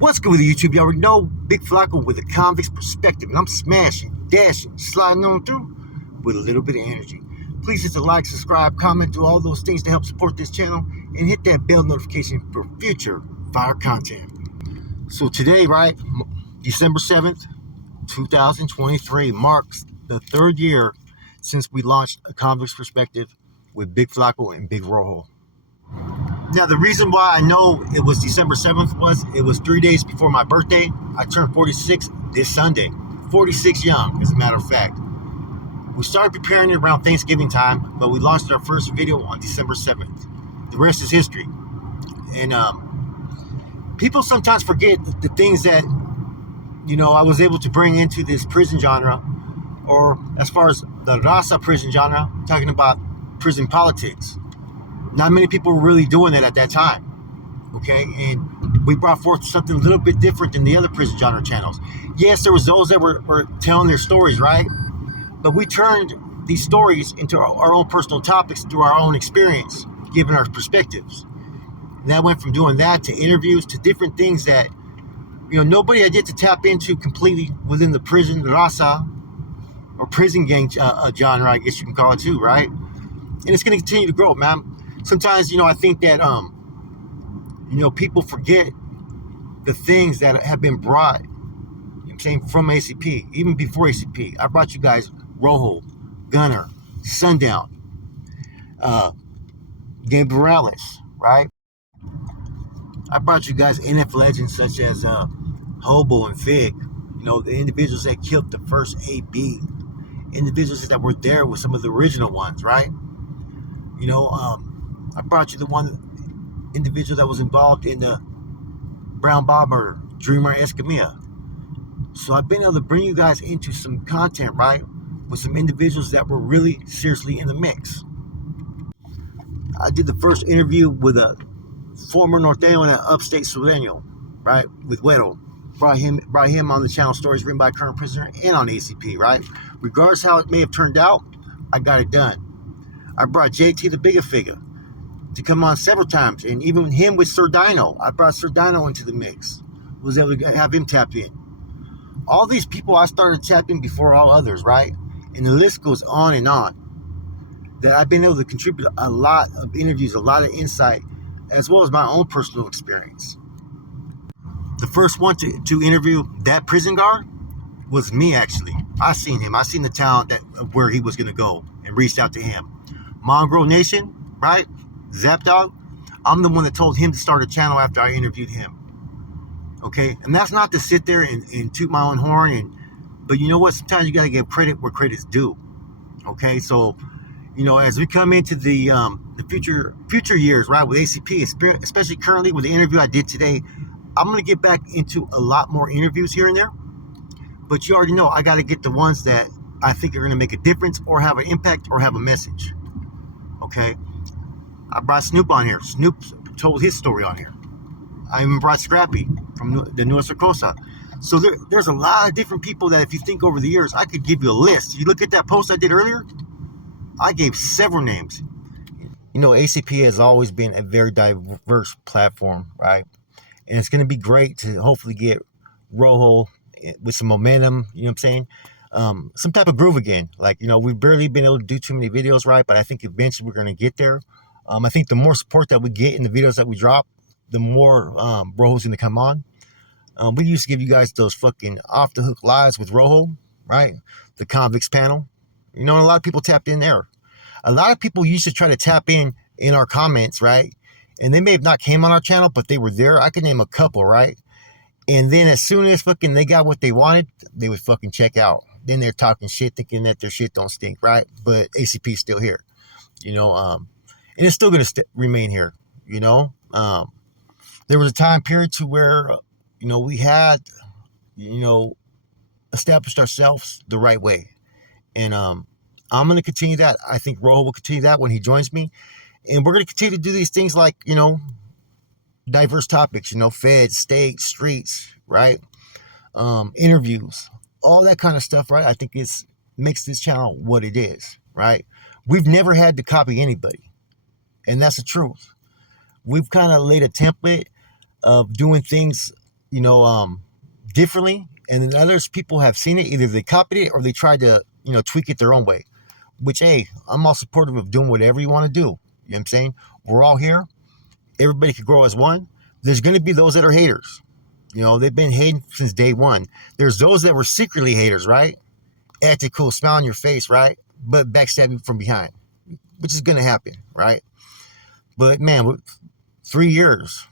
What's good with YouTube? You already know Big Flacco with a convict's perspective, and I'm smashing, dashing, sliding on through with a little bit of energy. Please hit the like, subscribe, comment, do all those things to help support this channel, and hit that bell notification for future fire content. So today, right, December 7th, 2023 marks the third year since we launched a convict's perspective with Big Flacco and Big Rojo. Now, the reason why I know it was December 7th was it was 3 days before my birthday. I turned 46 this Sunday. 46 young, as a matter of fact. We started preparing it around Thanksgiving time, but we launched our first video on December 7th. The rest is history. And people sometimes forget the things that, I was able to bring into this prison genre, or as far as the Raza prison genre, talking about prison politics. Not many people were really doing that at that time, okay? And we brought forth something a little bit different than the other prison genre channels. Yes, there was those that were telling their stories, right? But we turned these stories into our own personal topics through our own experience, giving our perspectives. And that went from doing that to interviews to different things that, nobody had yet to tap into completely within the prison raza or prison gang genre, I guess you can call it too, right? And it's going to continue to grow, man. Sometimes, I think that, people forget the things that have been brought, from ACP, even before ACP. I brought you guys Rojo, Gunner, Sundown, Gabe Morales, right? I brought you guys NF legends such as Hobo and Fig, the individuals that killed the first AB, individuals that were there with some of the original ones, right? I brought you the one individual that was involved in the Brown Bob murder, Dreamer Escamilla. So I've been able to bring you guys into some content, right, with some individuals that were really seriously in the mix. I did the first interview with a former Norteño in upstate Sureño, right, with Güero. Brought him on the channel Stories Written by a Current Prisoner and on ACP, right? Regardless how it may have turned out, I got it done. I brought JT the Bigger Figure to come on several times, and even him with Sir Dino. I brought Sir Dino into the mix. Was able to have him tap in. All these people I started tapping before all others, right? And the list goes on and on. That I've been able to contribute a lot of interviews, a lot of insight, as well as my own personal experience. The first one to interview that prison guard was me, actually. I seen him. I seen the talent of where he was going to go and reached out to him. Mongrel Nation, right? Zap Dog. I'm the one that told him to start a channel after I interviewed him. Okay? And that's not to sit there and toot my own horn. But you know what? Sometimes you got to give credit where credit's due. Okay? So, as we come into the future years, right, with ACP, especially currently with the interview I did today, I'm going to get back into a lot more interviews here and there. But you already know I got to get the ones that I think are going to make a difference or have an impact or have a message. Okay? I brought Snoop on here. Snoop told his story on here. I even brought Scrappy from the Nueva Cosa. So there's a lot of different people that if you think over the years, I could give you a list. You look at that post I did earlier, I gave several names. ACP has always been a very diverse platform, right? And it's going to be great to hopefully get Rojo with some momentum, some type of groove again. Like, we've barely been able to do too many videos, right? But I think eventually we're going to get there. I think the more support that we get in the videos that we drop, the more Rojo's going to come on. We used to give you guys those fucking off the hook lives with Rojo, right? The Convicts panel. A lot of people tapped in there. A lot of people used to try to tap in our comments, right? And they may have not came on our channel, but they were there. I could name a couple, right? And then as soon as fucking they got what they wanted, they would fucking check out. Then they're talking shit, thinking that their shit don't stink, right? But ACP's still here, and it's still going to remain here, There was a time period to where, we had, established ourselves the right way. And I'm going to continue that. I think Rojo will continue that when he joins me. And we're going to continue to do these things like, diverse topics, feds, state, streets, right? Interviews, all that kind of stuff, right? I think makes this channel what it is, right? We've never had to copy anybody. And that's the truth. We've kind of laid a template of doing things differently, and then others people have seen it. Either they copied it or they tried to, tweak it their own way. Which, hey, I'm all supportive of doing whatever you want to do. You know what I'm saying? We're all here. Everybody can grow as one. There's going to be those that are haters. They've been hating since day one. There's those that were secretly haters, right? Acting cool, smile on your face, right? But backstab you from behind, which is going to happen, right? But man, 3 years.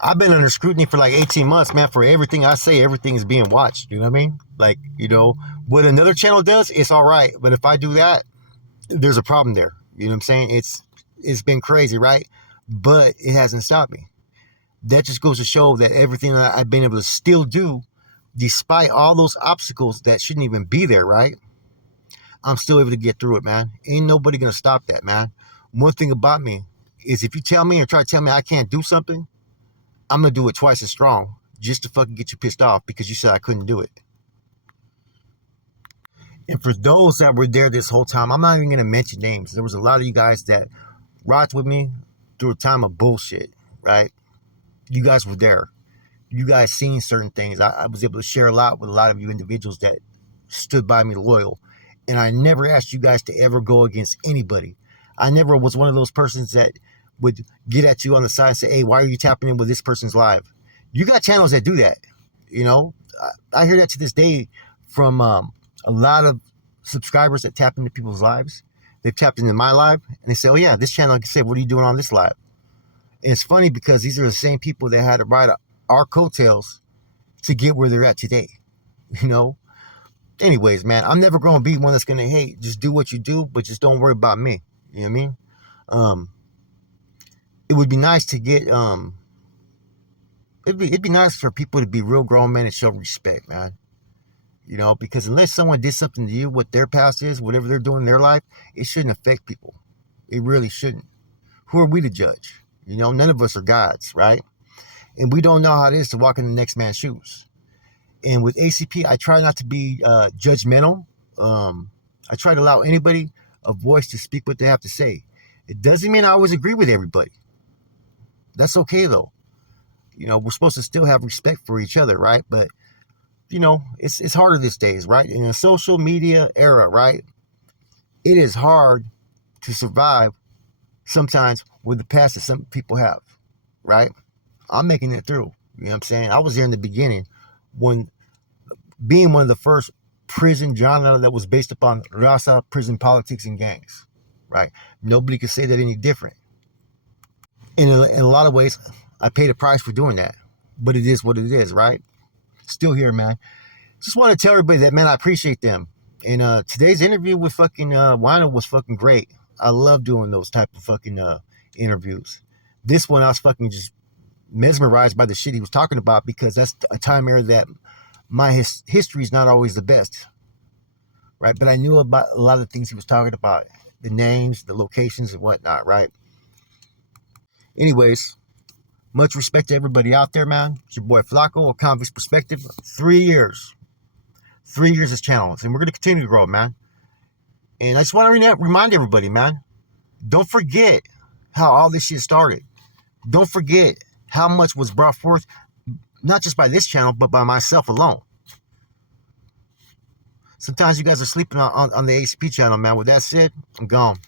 I've been under scrutiny for like 18 months, man. For everything I say, everything is being watched. You know what I mean? Like, what another channel does, it's all right. But if I do that, there's a problem there. You know what I'm saying? It's been crazy, right? But it hasn't stopped me. That just goes to show that everything that I've been able to still do, despite all those obstacles that shouldn't even be there, right? I'm still able to get through it, man. Ain't nobody gonna stop that, man. One thing about me is if you tell me or try to tell me I can't do something, I'm gonna do it twice as strong just to fucking get you pissed off because you said I couldn't do it. And for those that were there this whole time, I'm not even gonna mention names. There was a lot of you guys that rocked with me through a time of bullshit, right? You guys were there. You guys seen certain things. I was able to share a lot with a lot of you individuals that stood by me loyal. And I never asked you guys to ever go against anybody. I never was one of those persons that would get at you on the side and say, hey, why are you tapping in with this person's live? You got channels that do that. I hear that to this day from a lot of subscribers that tap into people's lives. They've tapped into my live and they say, oh yeah, this channel, like I said, what are you doing on this live? And it's funny because these are the same people that had to ride our coattails to get where they're at today. Anyways, man, I'm never going to be one that's going to hate. Just do what you do, but just don't worry about me. You know what I mean? It would be nice to get, it'd be nice for people to be real grown men and show respect, man. Because unless someone did something to you, what their past is, whatever they're doing in their life, it shouldn't affect people. It really shouldn't. Who are we to judge? None of us are gods, right? And we don't know how it is to walk in the next man's shoes. And with ACP, I try not to be judgmental. I try to allow anybody a voice to speak what they have to say. It doesn't mean I always agree with everybody. That's okay, though. We're supposed to still have respect for each other, right? But, it's harder these days, right? In a social media era, right? It is hard to survive sometimes with the past that some people have, right? I'm making it through. You know what I'm saying? I was there in the beginning when being one of the first prison genre that was based upon raza, prison politics, and gangs, right? Nobody could say that any different. In a lot of ways, I paid a price for doing that, but it is what it is, right? Still here, man. Just want to tell everybody that, man, I appreciate them. And today's interview with fucking Wino was fucking great. I love doing those type of fucking interviews. This one, I was fucking just mesmerized by the shit he was talking about because that's a time era that my history is not always the best, right? But I knew about a lot of the things he was talking about, the names, the locations, and whatnot, right? Anyways, much respect to everybody out there, man. It's your boy Flacco, a Convicts Perspective. 3 years. 3 years as channels, and we're going to continue to grow, man. And I just want to remind everybody, man, don't forget how all this shit started. Don't forget how much was brought forth, not just by this channel, but by myself alone. Sometimes you guys are sleeping on the ACP channel, man. With that said, I'm gone.